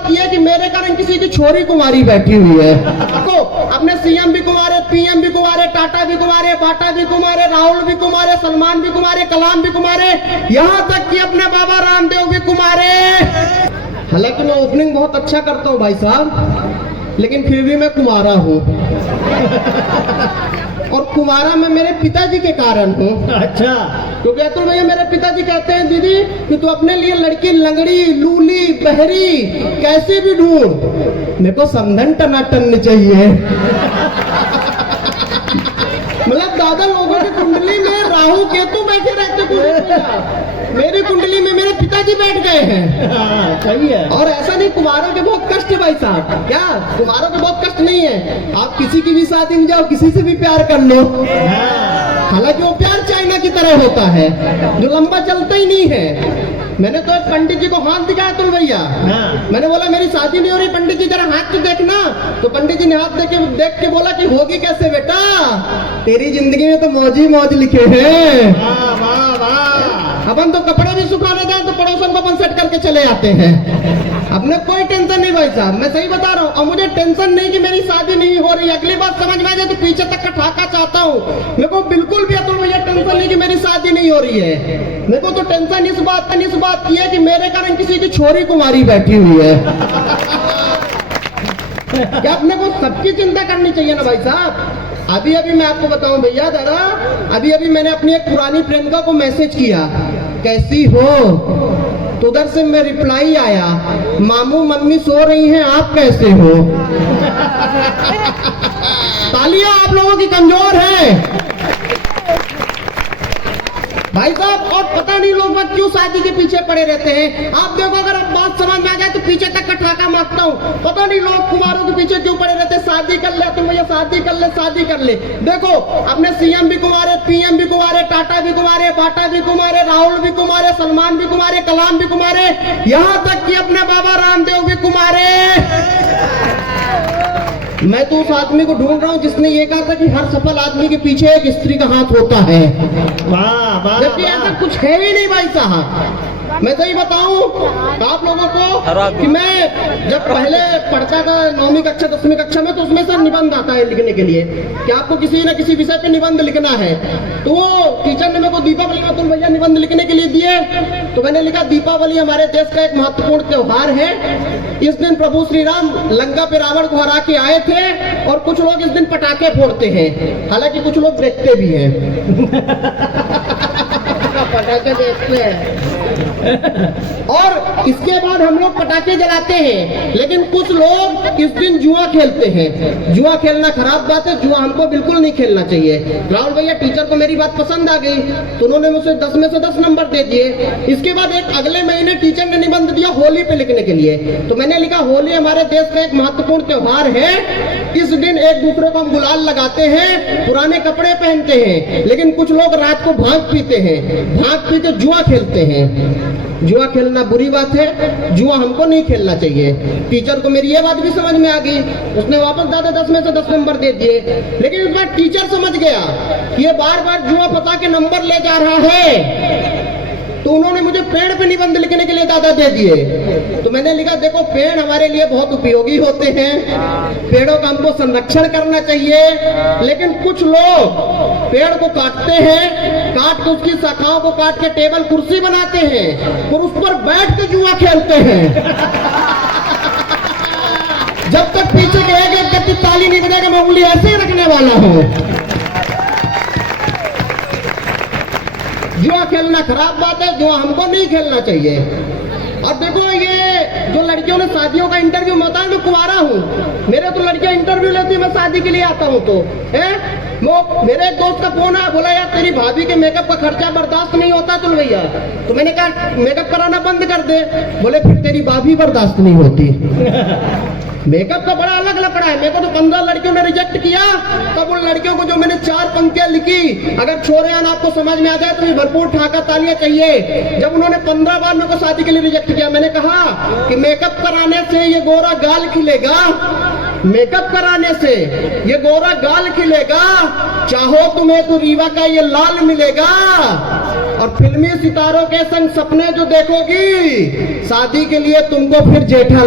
बात यह है कि मेरे कारण किसी की छोरी कुमारी बैठी हुई है। तो अपने सीएम भी कुमारे, पीएम भी कुमारे, टाटा भी कुमारे, बाटा भी कुमारे, राहुल भी कुमारे, सलमान भी कुमारे, कलाम भी कुमारे, यहाँ तक कि अपने बाबा रामदेव भी कुमारे। हालांकि मैं ओपनिंग बहुत अच्छा करता हूँ भाई साहब, लेकिन फिर भी मैं कुमारा हूँ। और कुमारा मैं मेरे पिताजी के कारण हूँ। अच्छा, क्योंकि अतुल भैया मेरे पिताजी कहते हैं दीदी कि तू अपने लिए लड़की लंगड़ी, लूली, बहरी कैसे भी ढूंढ, मेरे को समधन टनाटन चाहिए। मतलब दादा लोगों की कुंडली में राहु केतु बैठे रहते, मेरी कुंडली में मेरे पिताजी बैठ गए हैं। सही है। और ऐसा नहीं, कुमारों के बहुत कष्ट है भाई साहब। क्या कुमारों के बहुत कष्ट नहीं है, आप किसी की भी शादी में जाओ, किसी से भी प्यार कर लो, हालांकि वो प्यार चाइना की तरह होता है जो लंबा चलता ही नहीं है। मैंने तो एक पंडित जी को हाथ दिखाया तुम भैया, मैंने बोला मेरी शादी नहीं हो रही, पंडित जी जरा हाथ तो देखना। तो पंडित जी ने हाथ देख के बोला कि होगी कैसे बेटा, तेरी जिंदगी में तो मौज ही मौज लिखे हैं। अपन तो कपड़े भी सुखाने जाए तो पड़ोसन को अपन सेट करके चले आते हैं, अपने कोई टेंशन नहीं भाई साहब, मैं सही बता रहा हूँ। और मुझे टेंशन नहीं कि मेरी शादी नहीं हो रही, अगली बात समझ में आ जाए तो पीछे तक का ठाका चाहता हूँ। मेरे को बिल्कुल भी अतुल भैया टेंशन नहीं कि मेरी शादी नहीं हो रही है। मेरे को तो टेंशन इस बात की है कि मेरे कारण किसी की छोरी कुमारी बैठी हुई है। क्या अपने को सबकी चिंता करनी चाहिए ना भाई साहब। अभी मैं आपको बताऊं भैया जरा, अभी मैंने अपनी एक पुरानी प्रेमिका को मैसेज किया, कैसी हो, तो उधर से मैं रिप्लाई आया, मामू मम्मी सो रही हैं, आप कैसे हो। तालियां आप लोगों की कमजोर है भाई साहब। और पता नहीं लोग बात क्यों शादी के पीछे पड़े रहते हैं। आप देखो, अगर आप बात समझ में आ जाए तो पीछे तक का ठाका मारता हूँ। पता नहीं लोग कुमारों के पीछे क्यों पड़े रहते हैं, शादी कर ले तुम भैया, शादी कर ले, शादी कर ले। देखो अपने सीएम भी कुमारे, पीएम भी कुमारे, टाटा भी कुमारे, बाटा भी कुमारे, राहुल भी कुमारे, सलमान भी कुमारे, कलाम भी कुमारे, यहाँ तक कि अपने बाबा रामदेव भी कुमारे। मैं तो उस आदमी को ढूंढ रहा हूँ जिसने ये कहा था कि हर सफल आदमी के पीछे एक स्त्री का हाथ होता है, जबकि ऐसा कुछ है ही नहीं भाई साहब। मैं सही बताऊं आप लोगों को कि मैं जब पहले पढ़ता था 9वीं कक्षा 10वीं कक्षा में, तो उसमें से निबंध आता है लिखने के लिए कि आपको किसी न किसी विषय पे निबंध लिखना है। तो वो टीचर ने मेरे को दीपावली का तुम भैया निबंध लिखने के लिए दिए, तो मैंने लिखा दीपावली हमारे देश का एक महत्वपूर्ण त्योहार है। इस दिन प्रभु श्री राम लंका पे रावण को हरा के आए थे, और कुछ लोग इस दिन पटाखे फोड़ते हैं, हालांकि कुछ लोग देखते भी हैं। पटाखे देखते हैं और इसके बाद हम लोग पटाखे जलाते हैं, लेकिन कुछ लोग इस दिन जुआ खेलते हैं। जुआ खेलना खराब बात है, जुआ हमको बिल्कुल नहीं खेलना चाहिए। राहुल भैया टीचर को मेरी बात पसंद आ गई, तो उन्होंने मुझे 10 में से 10 नंबर दे दिए। इसके बाद एक अगले महीने टीचर ने निबंध दिया होली पे लिखने के लिए, तो मैंने लिखा होली हमारे देश का एक महत्वपूर्ण त्योहार है। इस दिन एक दूसरे को हम गुलाल लगाते हैं, पुराने कपड़े पहनते हैं, लेकिन कुछ लोग रात को भांग पीते हैं, भांग पी के जुआ खेलते हैं। जुआ खेलना बुरी बात है, जुआ हमको नहीं खेलना चाहिए। टीचर को मेरी ये बात भी समझ में आ गई, उसने वापस दादा 10 में से 10 नंबर दे दिए। लेकिन इस बार टीचर समझ गया कि ये बार बार जुआ फंसा के नंबर ले जा रहा है, तो उन्होंने मुझे पेड़ पे निबंध लिखने के लिए दादा दे दिए। तो मैंने लिखा देखो पेड़ हमारे लिए बहुत उपयोगी होते हैं, पेड़ों का हमको संरक्षण करना चाहिए, लेकिन कुछ लोग पेड़ को काटते हैं, काट के उसकी शाखाओं को काट के टेबल कुर्सी बनाते हैं और उस पर बैठ के जुआ खेलते हैं। जब तक पीछे के एक गति ताली नहीं बजाएगा मैं उंगली ऐसे ही रखने वाला हूँ। जुआ खेलना खराब बात है, जुआ हमको नहीं खेलना चाहिए। और देखो ये जो लड़कियों ने शादियों का इंटरव्यू में होता है, मैं कुंवारा हूँ, मेरे तो लड़कियां इंटरव्यू लेती है, मैं शादी के लिए आता हूँ तो वो मेरे एक दोस्त का फोन आया, बोला यार तेरी भाभी के मेकअप का खर्चा बर्दाश्त नहीं होता तुल भैया। तो मैंने कहा मेकअप कराना बंद कर दे। बोले फिर तेरी भाभी बर्दाश्त नहीं होती। मेकअप का बड़ा अलग लफड़ा है। मेरे को तो 15 लड़कियों ने रिजेक्ट किया, तब उन लड़कियों को जो मैंने 4 पंक्तियां लिखी, अगर छोरेयान आपको समझ में आ जाए तो ये भरपूर ठाका तालियां चाहिए। जब उन्होंने 15 बार मेरे को शादी के लिए रिजेक्ट किया, मैंने कहा कि मेकअप कराने से ये गोरा गाल खिलेगा, मेकअप कराने से ये गोरा गाल खिलेगा, चाहो तुम्हें तो रीवा का ये लाल मिलेगा, और फिल्मी सितारों के संग सपने जो देखोगी, शादी के लिए तुमको फिर जेठा